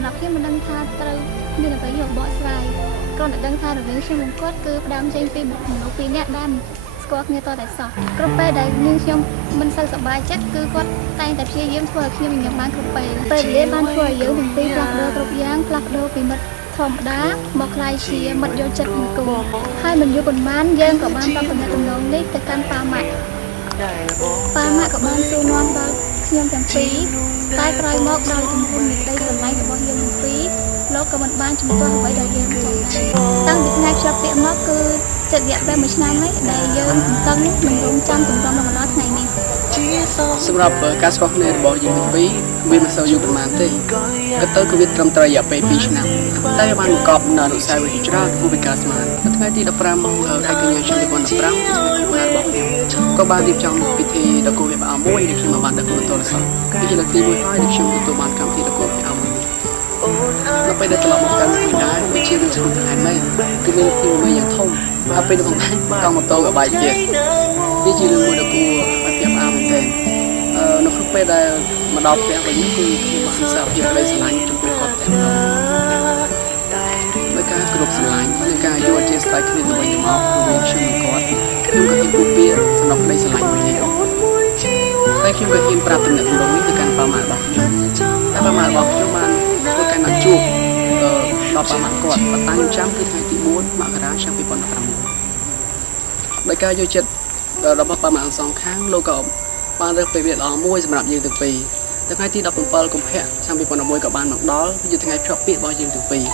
ำหรับខ្ញុំមិនដឹងថាត្រូវមានអ្វីយកបកស្រាយគ្រាន់តែដឹងថារវាងខ្ញុំនិងគាត់គឺផ្ដើមចេញពីមនុស្សពីរនាក់ដែលស្គាល់គ្នាតតែសោះគ្រប់ពេលដែលនាងខ្ញុំមិនសូវសប្បាយចិត្តគឺគាត់តែងតែព្យាយាមធ្វើឲ្យខ្ញុំញញឹមបានគ្រប់ពេលពេលវេលាបានធ្វើឲ្យយើងទាំងពីរផ្លាស់ប្ដូរគ្រប់យ៉ាងផ្លាស់ប្ដូរពីមិត្តធម្មតាមកក្លាយជាមិត្តយកចិត្តនឹងគូហើយមិនយូរប៉ុន្មានយើងក៏បានតាមតំណែងនេះទៅកាន់ប៉ាម៉ាក់ក៏បានសួរនាំដល់ខ្ញុំទាំងពីរតែក្រោយមកដល់ទំហំនៃក្តីស្រឡាញ់របស់យើងទាំងពីរលោកក៏មិនបានជំទាស់អ្វីដល់យើងផងដែរតាំងពីថ្ងៃភ្ជាប់ពាក្យមកគឺជិតរយៈពេល1ឆ្នាំហើយដែលយើងតឹងមិនរងចាំទម្រាំមកដល់ថ្ងៃនេះសម្រាប់ការស្គាល់គ្នារបស់យើងទាំងពីរវាមិនសូវយូរប៉ុន្មានទេក៏ទៅគឺវាត្រឹមត្រូវរយៈពេល2ឆ្នាំតែវាបានបង្កប់នៅអនុស្សាវរីយ៍ច្រើនគួរពីការស្មាននៅថ្ងៃទី15ខែកញ្ញាឆ្នាំ2015ឆ្នាំរបស់ខ្ញុំក៏បានរៀបចំពិធីដកគោវិបាមួយដែលខ្ញុំបានដឹកនាំទូរស័ព្ទវាជាលើកទី1ហើយដែលខ្ញុំទទួលបានកម្មវិធីដកគោវិបាមួយនៅពេលដែលត្រឡប់មកកាន់វិញដែរវាជារឿងស្គមថែមមែនគឺមានទីមួយយ៉ាងធំហើយពេលនោះផងដែរកង់ម៉ូតូក៏បែកទៀតវាជារឿងមួយដ៏គួរឲ្យព្រួយបារម្ភមែនទែននៅក្នុងពេលដែលមកដល់ផ្ទះវិញគឺខ្ញុំបានសារភាពក្តីស្រឡាញ់ចំពោះគាត់ទាំងអស់ដោយការគោរពស្រឡាញ់និងការយកអធិស្ឋានគ្នាទៅវិញទៅមករវាងខ្ញុំនិងគាត់ខ្ញុំក៏ហ៊ានពុះពៀសម្រាប់ក្តីស្រឡាញ់មួយនេះហើយខ្ញុំក៏ហ៊ានប្រាប់តំណែងនេះទៅកាន់ប៉ាម៉ាក់របស់ខ្ញុំតែប៉ាម៉ាក់របស់ខ្ញុំបានធ្វើការណាត់ជួបដល់ប៉ាម៉ាក់គាត់ប៉ុន្តែខ្ញុំចាំគឺថ្ងៃទី4មករាឆ្នាំ2016ដោយការយកចិត្តរបស់ប៉ាម៉ាក់ទាំងសងខាងលោកក៏បានរើសពេលវេលាល្អមួយសម្រាប់យើងទាំងពីរនៅថ្ងៃទី17កុម្ភៈឆ្នាំ2016ក៏បានមកដល់វាជាថ្ងៃភ្ជាប់ពាក្យរបស់យើងទាំងពីរ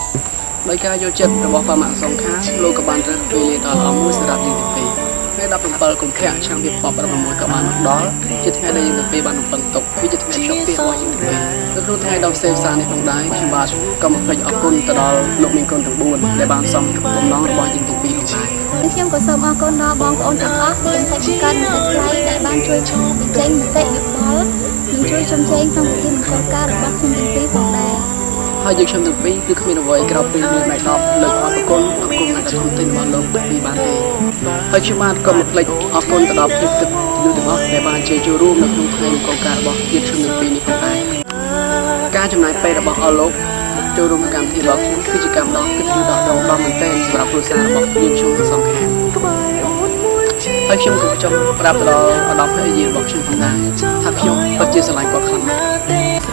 ដោយការយកចិត្តរបស់ប៉ាម៉ាក់សងខាងលោកក៏បានរើសពេលវេលាដ៏ល្អមួយសម្រាប់យើងទាំងពីរថ្ងៃ17កុម្ភៈឆ្នាំ2016ក៏បានមកដល់ជាថ្ងៃដែលយើងទាំងពីរបានរំពឹងទុកវាជាថ្ងៃភ្ជាប់ពាក្យរបស់យើងទាំងពីរនៅក្នុងថ្ងៃដ៏សេវសានេះផងដែរខ្ញុំបាទក៏មកភ្លេចអរគុណទៅដល់លោកមីងកូនទាំង4ដែលបានសំបំណងរបស់យើងទាំងពីរផងដែរខ្ញុំក៏សូមអរគុណដល់បងប្អូនទាំងអស់ទាំងសាច់បង្កើតនិងសាច់ថ្លៃដែលបានជួយបញ្ចេញមតិយោបល់និងជួយជំរុញក្នុងពិធីមង្គលការរបស់ខ្ញុំទាំងពីរផងដែរហើយយើងខ្ញុំទាំងពីរគឺគ្មានអ្វីក្រៅពីមានតែ10លើកអរគុណអ្នកធំទិញរបស់លោកពីបានទេហើយខ្ញុំបាទក៏មកភ្លេចអរគុណទៅដល់ភាពទឹកយូរទាំងអស់ដែលបានចូលរួមនៅក្នុងថ្ងៃមង្គលការរបស់យើងខ្ញុំទាំងពីរនេះផងដែរការចំណាយពេលរបស់អស់លោកចូលរួមក្នុងកម្មវិធីរបស់ខ្ញុំគឺជាកម្មដ៏គិតគូរដ៏ដំមែនទែនសម្រាប់គ្រួសាររបស់យើងខ្ញុំទាំងសងខាងហើយខ្ញុំក៏ចង់ប្រាប់ទៅដល់អាដាមភរិយារបស់ខ្ញុំផងដែរថាខ្ញុំពិតជាស្រឡាញ់គាត់ខ្លាំងណាស់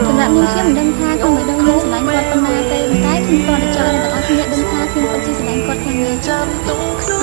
សម្រាប់ខ្ញុំមិនដឹងថាខ្ញុំមិនដឹងខ្ញុំស្រឡាញ់គាត់ប៉ុណ្ណាទេតែខ្ញុំគ្រាន់តែចង់ឲ្យអ្នកទាំងអស់គ្នាដឹងថាខ្ញុំពិតជាស្រឡាញ់គាត់ខ្លាំងណាស់ហើ